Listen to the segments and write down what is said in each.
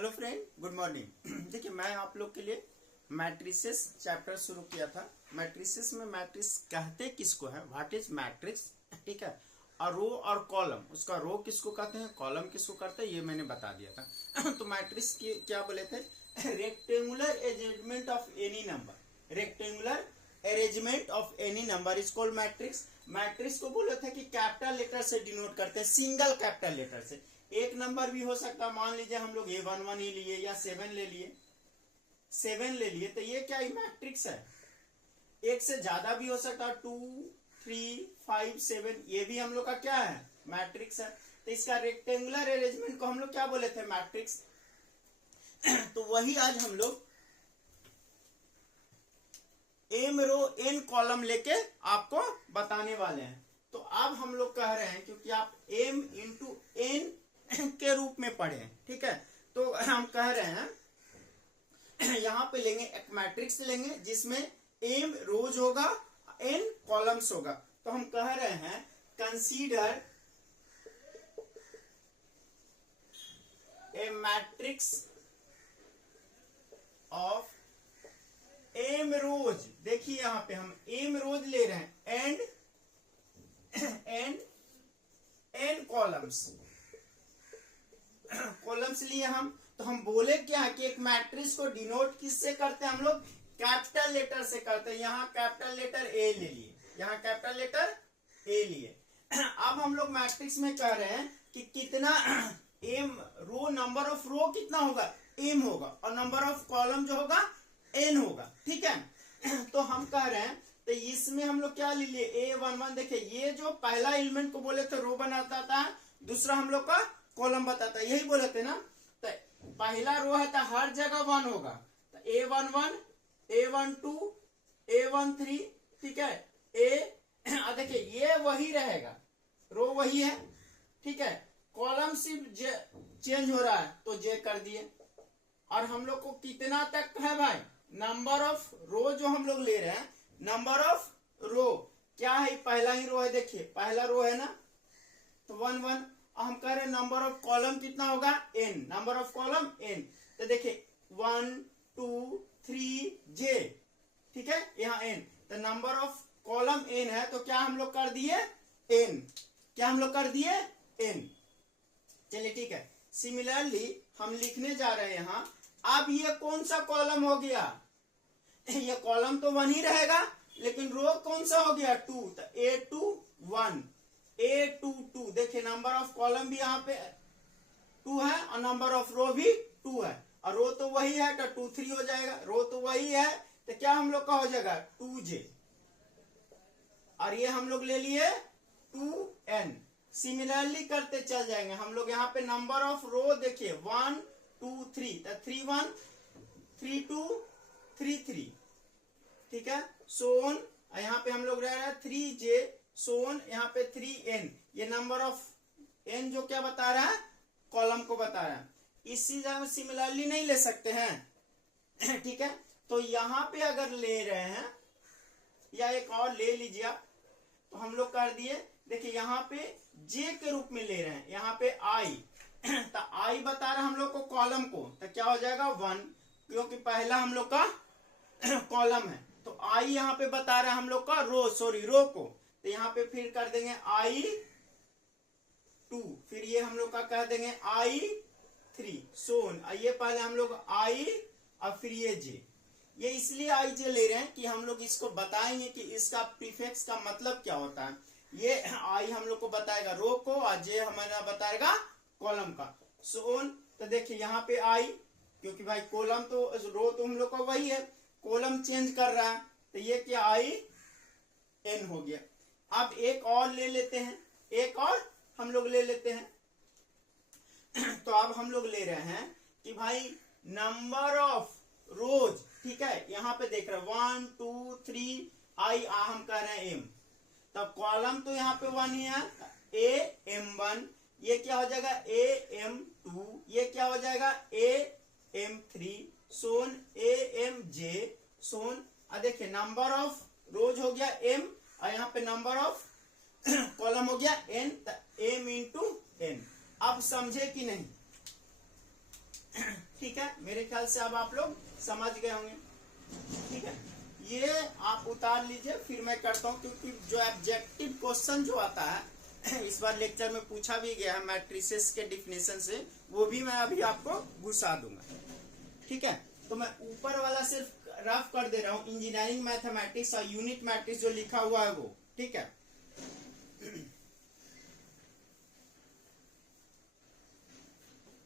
Hello friend, good morning. देखिए, मैं आप लोग के लिए मैट्रिसेस चैप्टर शुरू किया था। मैट्रिसेस में मैट्रिक्स कहते किसको है, व्हाट इज मैट्रिक्स, ठीक है। और रो और कॉलम, उसका रो किसको कहते हैं, कॉलम किसको कहते हैं, ये मैंने बता दिया था। तो मैट्रिक्स की क्या बोले थे, rectangular arrangement of any number. Rectangular arrangement of any number is called matrix. Matrix को बोले थे कि कैपिटल लेटर से डिनोट करते हैं, सिंगल कैपिटल लेटर से। एक नंबर भी हो सकता है, मान लीजिए हम लोग A11 ही लिए या 7 ले लिए, 7 ले लिए, तो ये क्या मैट्रिक्स है। एक से ज्यादा भी हो सकता है, 2, 3, 5, 7, ये भी हम लोग का क्या है, मैट्रिक्स है। तो इसका रेक्टेंगुलर अरेंजमेंट को हम लोग क्या बोले थे, मैट्रिक्स। तो वही आज हम लोग एम रो एन कॉलम लेके आपको बताने वाले हैं। तो अब हम लोग कह रहे हैं, क्योंकि आप एम इंटू एन के रूप में पढ़े, ठीक है, तो हम कह रहे हैं यहां पे लेंगे एक मैट्रिक्स लेंगे जिसमें एम रोज होगा, एन कॉलम्स होगा। तो हम कह रहे हैं consider a matrix of M rows. देखिए यहां पे हम एम रोज ले रहे हैं एंड एन कॉलम्स लिए हम। तो हम बोले क्या है कि एक मैट्रिक्स को डिनोट किससे करते हैं हम लोग, कैपिटल लेटर से करते हैं। यहाँ कैपिटल लेटर ए ले लिए, यहाँ कैपिटल लेटर ए लिए। अब हम लोग मैट्रिक्स में कह रहे हैं कि कितना एम रो, नंबर ऑफ रो कितना होगा, एम होगा, और नंबर ऑफ कॉलम जो होगा एन होगा, ठीक है। तो हम कह रहे हैं, तो इसमें हम लोग क्या ले लिए, A11। देखिए ये जो पहला एलिमेंट को बोले थे रो बनाता था, दूसरा हम लोग का कॉलम बताता है, यही बोले थे ना। तो पहला रो है तो हर जगह 1 होगा, तो A11, A12, A13, ठीक है। देखिए ये वही रहेगा, रो वही है, ठीक है। कॉलम सिर्फ चेंज हो रहा है तो जे कर दिए। और हम लोग को कितना तक है भाई, नंबर ऑफ रो जो हम लोग ले रहे हैं, नंबर ऑफ रो क्या है, पहला ही रो है, देखिए पहला रो है ना, तो 1 1। हम कह रहे हैं नंबर ऑफ कॉलम कितना होगा, n, number of column n। तो देखिए 1 2 3 j, ठीक है, यहाँ n। तो नंबर ऑफ कॉलम n है, तो क्या हम लोग कर दिए n, क्या हम लोग कर दिए n। चलिए ठीक है। सिमिलरली हम लिखने जा रहे हैं यहाँ, अब ये कौन सा कॉलम हो गया, ये कॉलम तो 1 ही रहेगा, लेकिन रो कौन सा हो गया, 2। तो A2 1, A2 2। देखिए नंबर ऑफ कॉलम भी यहाँ पे 2 है और नंबर ऑफ रो भी 2 है, और रो तो वही है तो 2 3 हो जाएगा, रो तो वही है तो क्या हम लोग का हो जाएगा 2j, और ये हम लोग ले लिए 2n। सिमिलरली करते चल जाएंगे हम लोग। यहाँ पे नंबर ऑफ रो देखिए 1 2 3, तो 3 1 3 2 3 3, ठीक है, सोन। यहाँ पे हम लोग रह रहे हैं 3j सोन, यहाँ पे 3n। ये नंबर ऑफ n जो क्या बता रहा है, कॉलम को बता रहा है। इसी जगह सिमिलरली नहीं ले सकते हैं, ठीक है। तो यहाँ पे अगर ले रहे हैं, या एक और ले लीजिए आप, तो हम लोग कर दिए। देखिए यहाँ पे j के रूप में ले रहे हैं, यहाँ पे i, तो i बता रहा है हम लोग को कॉलम को, तो क्या हो जाएगा 1, क्योंकि पहला हम लोग का कॉलम है। तो i यहाँ पे बता रहा है हम लोग का रो, सॉरी रो को, तो यहाँ पे फिर कर देंगे I2, फिर ये हम लोग का कह देंगे I3 सोन। ये पहले हम लोग I और फिर ये j। ये इसलिए I j ले रहे हैं कि हम लोग इसको बताएंगे कि इसका प्रीफिक्स का मतलब क्या होता है। ये I हम लोग को बताएगा रो को, और j हमारा बताएगा कॉलम का, सोन। तो देखिए यहाँ पे I, क्योंकि भाई कॉलम तो रो तो हम लोग का वही है, कॉलम चेंज कर रहा है, तो ये क्या IN हो गया। अब एक और ले लेते हैं, एक और हम लोग ले लेते हैं। तो अब हम लोग ले रहे हैं कि भाई नंबर ऑफ रोज, ठीक है, यहाँ पे देख रहे हैं 1 2 3 हम कह रहे हैं m, तब कॉलम तो यहाँ पे 1 ही है, AM1, ये क्या हो जाएगा AM2, ये क्या हो जाएगा AM3 सोन, AMJ सोन। अब देखिए नंबर ऑफ रोज हो गया m, और यहाँ पे नंबर ऑफ कॉलम हो गया n, m इंटू n। अब समझे कि नहीं, ठीक है, मेरे ख्याल से अब आप लोग समझ गए होंगे। ठीक है, ये आप उतार लीजिए, फिर मैं करता हूं, क्योंकि जो ऑब्जेक्टिव क्वेश्चन जो आता है इस बार लेक्चर में पूछा भी गया है मैट्रिसेस के डिफिनेशन से, वो भी मैं अभी आपको घुसा दूंगा। ठीक है, तो मैं ऊपर वाला सिर्फ रफ कर दे रहा हूं, इंजीनियरिंग मैथमेटिक्स और यूनिट मैट्रिक्स जो लिखा हुआ है वो। ठीक है,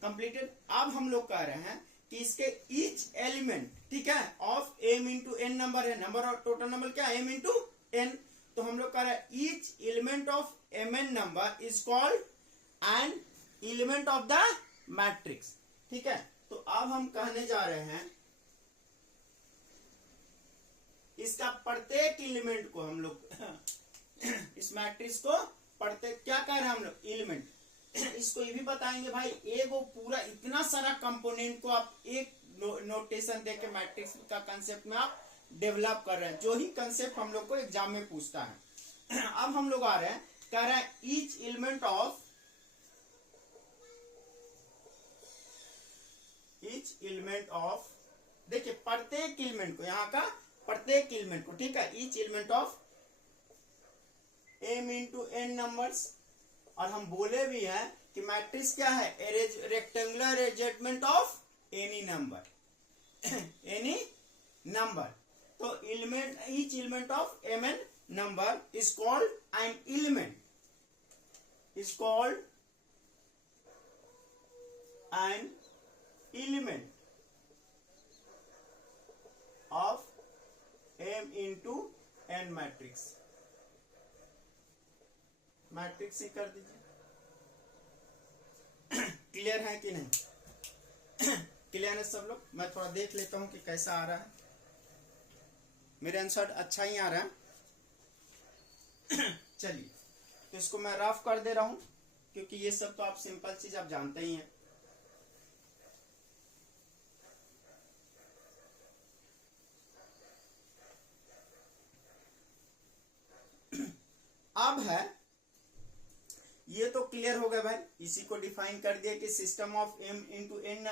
कंप्लीटेड। अब हम लोग कह रहे हैं कि इसके ईच एलिमेंट, ठीक है, of m into n number है, नंबर और टोटल नंबर क्या है m इंटू एन, तो हम लोग कह रहे हैं each element of mn number is called an element of the matrix. ठीक है, तो अब हम कहने जा रहे हैं इसका प्रत्येक एलिमेंट को हम लोग इस मैट्रिक्स को प्रत्येक क्या कह रहे हैं हम लोग, एलिमेंट। इसको ये भी बताएंगे भाई, एक वो पूरा इतना सारा कंपोनेंट को आप एक नोटेशन देके मैट्रिक्स का कंसेप्ट में आप डेवलप कर रहे हैं, जो ही कंसेप्ट हम लोग को एग्जाम में पूछता है। अब हम लोग आ रहे हैं, कह रहे हैं ईच एलिमेंट ऑफ, देखिए प्रत्येक एलिमेंट को, यहाँ का प्रत्येक एलिमेंट को, ठीक है, each element of m into n numbers. और हम बोले भी हैं कि मैट्रिक्स क्या है, rectangular arrangement of any number. तो element, each element of mn number is called an element, is called an element of m into n matrix. Matrix ही कर दीजिए। क्लियर है कि नहीं? क्लियर है सब लोग? मैं थोड़ा देख लेता हूं कि कैसा आ रहा है। मेरे आंसर अच्छा ही आ रहा है। चलिए, तो इसको मैं रफ कर दे रहा हूं, क्योंकि ये सब तो आप सिंपल चीज आप जानते ही हैं। अब है, ये तो क्लियर हो गया भाई, इसी को डिफाइन कर दिया कि system of m into n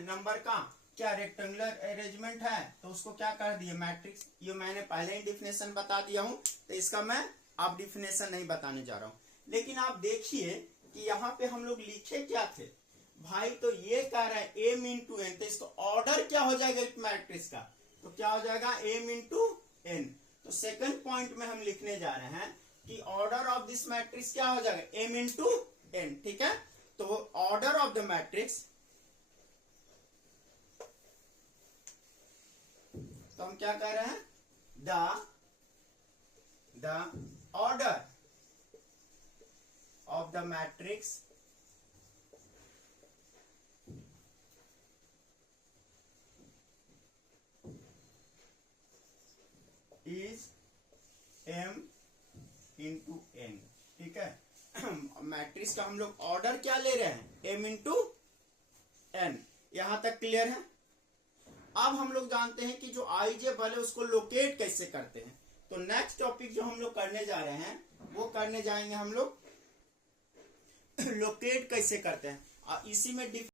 number का क्या रेक्टेंगुलर अरेंजमेंट है, तो उसको क्या कर दिया, मैट्रिक्स। ये मैंने पहले ही डिफिनेशन बता दिया हूं, तो इसका मैं अब डिफिनेशन नहीं बताने जा रहा हूं। लेकिन आप देखिए कि यहाँ पे हम लोग लिखे क्या थे भाई, तो ये कह रहा है m इंटू एन, तो इसका ऑर्डर क्या हो जाएगा मैट्रिक्स का, तो क्या हो जाएगा m इंटू एन। तो सेकंड पॉइंट में हम लिखने जा रहे हैं कि ऑर्डर ऑफ दिस मैट्रिक्स क्या हो जाएगा, m इंटू एन। ठीक है, तो ऑर्डर ऑफ द मैट्रिक्स, तो हम क्या कह रहे हैं, the order of the matrix is m into n. ठीक है, मैट्रिक्स का हम लोग ऑर्डर क्या ले रहे हैं, m इंटू एन। यहां तक क्लियर है? अब हम लोग जानते हैं कि जो आईजेबल है उसको लोकेट कैसे करते हैं। तो नेक्स्ट टॉपिक जो हम लोग करने जा रहे हैं, वो करने जाएंगे हम लोग लोकेट कैसे करते हैं, इसी में